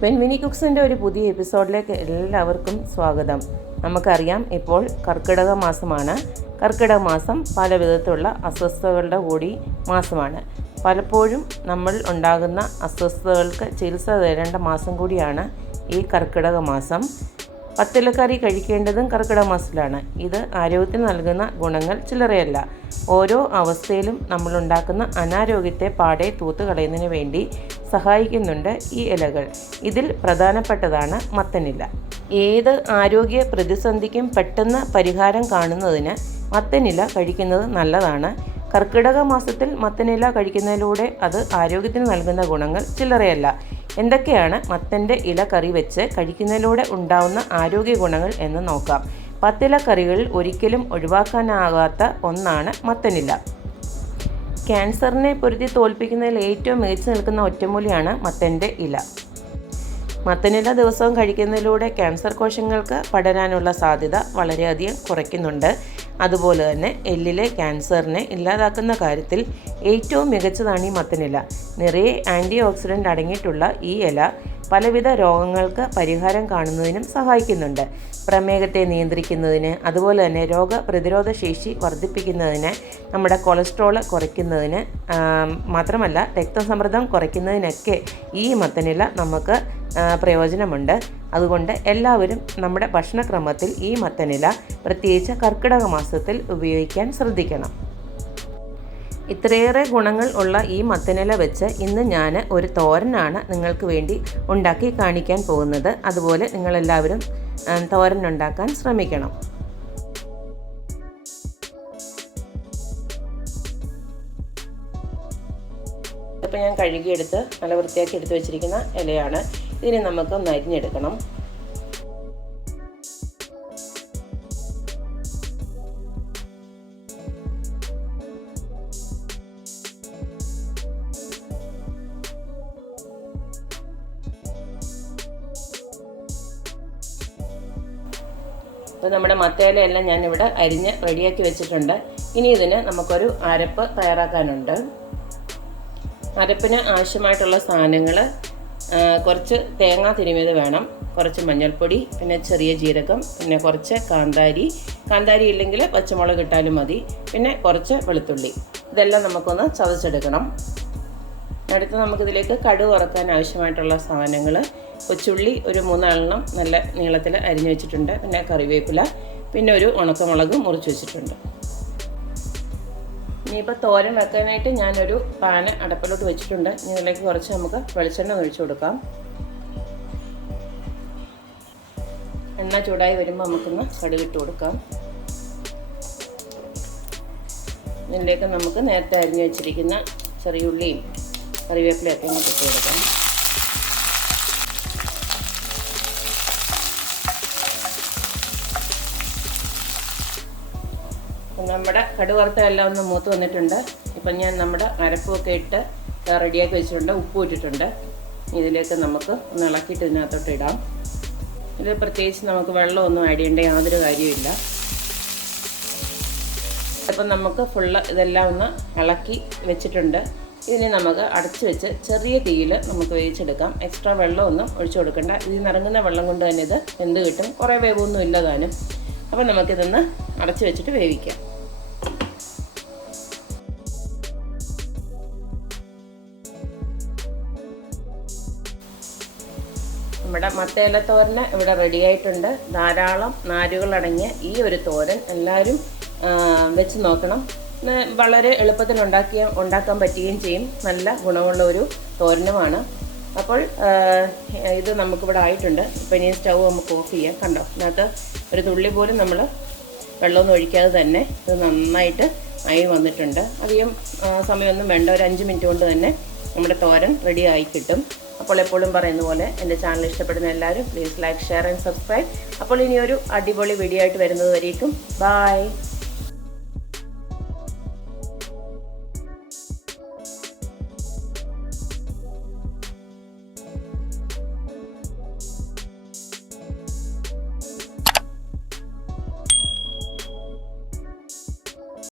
പെൻവിനി കുക്സിൻ്റെ ഒരു പുതിയ എപ്പിസോഡിലേക്ക് എല്ലാവർക്കും സ്വാഗതം. നമുക്കറിയാം, ഇപ്പോൾ കർക്കിടക മാസമാണ്. കർക്കിടക മാസം പല വിധത്തിലുള്ള അസ്വസ്ഥതകളുടെ കൂടി മാസമാണ്. പലപ്പോഴും നമ്മൾ ഉണ്ടാകുന്ന അസ്വസ്ഥതകൾക്ക് ചികിത്സ തേടേണ്ട മാസം കൂടിയാണ് ഈ കർക്കിടക മാസം. പത്തിലക്കറി കഴിക്കേണ്ടതും കർക്കിടക മാസത്തിലാണ്. ഇത് ആരോഗ്യത്തിന് നൽകുന്ന ഗുണങ്ങൾ ചില്ലറയല്ല. ഓരോ അവസ്ഥയിലും നമ്മളുണ്ടാക്കുന്ന അനാരോഗ്യത്തെ പാടെ തൂത്തുകളയുന്നതിന് വേണ്ടി സഹായിക്കുന്നുണ്ട് ഈ ഇലകൾ. ഇതിൽ പ്രധാനപ്പെട്ടതാണ് മത്തനില. ഏത് ആരോഗ്യ പ്രതിസന്ധിക്കും പെട്ടെന്ന് പരിഹാരം കാണുന്നതിന് മത്തനില കഴിക്കുന്നത് നല്ലതാണ്. കർക്കിടക മാസത്തിൽ മത്തനില കഴിക്കുന്നതിലൂടെ അത് ആരോഗ്യത്തിന് നൽകുന്ന ഗുണങ്ങൾ ചില്ലറയല്ല. എന്തൊക്കെയാണ് മത്തൻ്റെ ഇല കറി വെച്ച് കഴിക്കുന്നതിലൂടെ ഉണ്ടാവുന്ന ആരോഗ്യ ഗുണങ്ങൾ എന്ന് നോക്കാം. പത്തില കറികളിൽ ഒരിക്കലും ഒഴിവാക്കാനാകാത്ത ഒന്നാണ് മത്തനില. ക്യാൻസറിനെ പൊരുതി തോൽപ്പിക്കുന്നതിൽ ഏറ്റവും മികച്ചു നിൽക്കുന്ന ഒറ്റമൂലിയാണ് മത്തൻ്റെ ഇല. മത്തനില ദിവസവും കഴിക്കുന്നതിലൂടെ ക്യാൻസർ കോശങ്ങൾക്ക് പടരാനുള്ള സാധ്യത വളരെയധികം കുറയ്ക്കുന്നുണ്ട്. അതുപോലെ തന്നെ എല്ലിലെ ക്യാൻസറിനെ ഇല്ലാതാക്കുന്ന കാര്യത്തിൽ ഏറ്റവും മികച്ചതാണ് ഈ മത്തനില. നിറയെ ആൻറ്റി ഓക്സിഡൻ്റ് അടങ്ങിയിട്ടുള്ള ഈ ഇല പലവിധ രോഗങ്ങൾക്ക് പരിഹാരം കാണുന്നതിനും സഹായിക്കുന്നുണ്ട്. പ്രമേഹത്തെ നിയന്ത്രിക്കുന്നതിന്, അതുപോലെ തന്നെ രോഗപ്രതിരോധ ശേഷി വർദ്ധിപ്പിക്കുന്നതിന്, നമ്മുടെ കൊളസ്ട്രോൾ കുറയ്ക്കുന്നതിന്, മാത്രമല്ല രക്തസമ്മർദ്ദം കുറയ്ക്കുന്നതിനൊക്കെ ഈ മത്തനില നമുക്ക് പ്രയോജനമുണ്ട്. അതുകൊണ്ട് എല്ലാവരും നമ്മുടെ ഭക്ഷണക്രമത്തിൽ ഈ മത്തനില പ്രത്യേകിച്ച് കർക്കിടക മാസത്തിൽ ഉപയോഗിക്കാൻ ശ്രദ്ധിക്കണം. ഇത്രയേറെ ഗുണങ്ങൾ ഉള്ള ഈ മത്തനില വെച്ച് ഇന്ന് ഞാൻ ഒരു തോരനാണ് നിങ്ങൾക്ക് വേണ്ടി ഉണ്ടാക്കി കാണിക്കാൻ പോകുന്നത്. അതുപോലെ നിങ്ങളെല്ലാവരും തോരൻ ഉണ്ടാക്കാൻ ശ്രമിക്കണം. ഇപ്പോൾ ഞാൻ കഴുകിയെടുത്ത് നല്ല വൃത്തിയാക്കി എടുത്ത് വെച്ചിരിക്കുന്ന ഇലയാണ്. ഇതിനെ നമുക്കൊന്ന് അരിഞ്ഞെടുക്കണം. അപ്പോൾ നമ്മുടെ മത്തയിലയെല്ലാം ഞാനിവിടെ അരിഞ്ഞ് റെഡിയാക്കി വെച്ചിട്ടുണ്ട്. ഇനി ഇതിന് നമുക്കൊരു അരപ്പ് തയ്യാറാക്കാനുണ്ട്. അരപ്പിന് ആവശ്യമായിട്ടുള്ള സാധനങ്ങൾ: കുറച്ച് തേങ്ങ തിരുമിയത് വേണം, കുറച്ച് മഞ്ഞൾപ്പൊടി, പിന്നെ ചെറിയ ജീരകം, പിന്നെ കുറച്ച് കാന്താരി ഇല്ലെങ്കിൽ പച്ചമുളക് ഇട്ടാലും മതി, പിന്നെ കുറച്ച് വെളുത്തുള്ളി. ഇതെല്ലാം നമുക്കൊന്ന് ചതച്ചെടുക്കണം. അടുത്ത് നമുക്കിതിലേക്ക് കടുക് വറുക്കാൻ ആവശ്യമായിട്ടുള്ള സാധനങ്ങൾ: കൊച്ചുള്ളി ഒരു 3 നല്ല നീളത്തിൽ അരിഞ്ഞു വെച്ചിട്ടുണ്ട്, പിന്നെ കറിവേപ്പില, പിന്നെ ഒരു ഉണക്കമുളക് മുറിച്ച് വെച്ചിട്ടുണ്ട്. ഇനിയിപ്പോൾ തോരൻ വെക്കാനായിട്ട് ഞാനൊരു പാന് അടപ്പിലോട്ട് വെച്ചിട്ടുണ്ട്. ഇതിലേക്ക് കുറച്ച് നമുക്ക് വെളിച്ചെണ്ണ ഒഴിച്ചു കൊടുക്കാം. എണ്ണ ചൂടായി വരുമ്പോൾ നമുക്കൊന്ന് കടുകിട്ട് കൊടുക്കാം. ഇതിലേക്ക് നമുക്ക് നേരത്തെ അരിഞ്ഞു വെച്ചിരിക്കുന്ന ചെറിയുള്ളിയും കറിവേപ്പിലയൊക്കെ ഒന്ന് ഇട്ട് കൊടുക്കാം. നമ്മുടെ കടുക് വറുത്തതെല്ലാം ഒന്ന് മൂത്ത് വന്നിട്ടുണ്ട്. ഇപ്പം ഞാൻ നമ്മുടെ അരപ്പുമൊക്കെ ഇട്ട് റെഡിയാക്കി വെച്ചിട്ടുണ്ട്. ഉപ്പും ഇട്ടിട്ടുണ്ട്. ഇതിലേക്ക് നമുക്ക് ഒന്ന് ഇളക്കിയിട്ട് ഇതിനകത്തോട്ട് ഇടാം. ഇത് പ്രത്യേകിച്ച് നമുക്ക് വെള്ളമൊന്നും ആഡ് ചെയ്യേണ്ട യാതൊരു കാര്യമില്ല. അപ്പം നമുക്ക് ഫുള്ള് ഇതെല്ലാം ഒന്ന് ഇളക്കി വെച്ചിട്ടുണ്ട്. ഇതിനെ നമുക്ക് അടച്ച് വെച്ച് ചെറിയ തീയിൽ നമുക്ക് വേവിച്ചെടുക്കാം. എക്സ്ട്രാ വെള്ളമൊന്നും ഒഴിച്ചു കൊടുക്കണ്ട. ഇതിൽ നിറങ്ങുന്ന വെള്ളം കൊണ്ട് തന്നെ ഇത് വെന്ത് കിട്ടും. കുറേ വേവൊന്നും ഇല്ലതാനും. അപ്പം നമുക്കിതൊന്ന് അടച്ച് വെച്ചിട്ട് വേവിക്കാം. നമ്മുടെ മത്തയില തോരന് ഇവിടെ റെഡിയായിട്ടുണ്ട്. ധാരാളം നാരുകളടങ്ങിയ ഈ ഒരു തോരൻ എല്ലാവരും വെച്ച് നോക്കണം. വളരെ എളുപ്പത്തിൽ ഉണ്ടാക്കാൻ പറ്റുകയും ചെയ്യും. നല്ല ഗുണമുള്ള ഒരു തോരനുമാണ്. അപ്പോൾ ഇത് നമുക്കിവിടെ ആയിട്ടുണ്ട്. ഇപ്പോൾ ഇനി സ്റ്റൗ നമുക്ക് ഓഫ് ചെയ്യാം. കണ്ടോ, ഇതിനകത്ത് ഒരു തുള്ളി പോലും നമ്മൾ വെള്ളമൊന്നും ഒഴിക്കാതെ തന്നെ ഇത് നന്നായിട്ട് ആയി വന്നിട്ടുണ്ട്. അധികം സമയമൊന്നും വേണ്ട. ഒരു 5 മിനിറ്റ് കൊണ്ട് തന്നെ നമ്മുടെ തോരൻ റെഡി ആയി കിട്ടും. അപ്പോൾ എപ്പോഴും പറയുന്ന പോലെ എൻ്റെ ചാനൽ ഇഷ്ടപ്പെടുന്ന എല്ലാവരും please like, share and subscribe. അപ്പോൾ ഇനി ഒരു അടിപൊളി വീഡിയോ ആയിട്ട് വരുന്നത് വരേക്കും. ബൈ.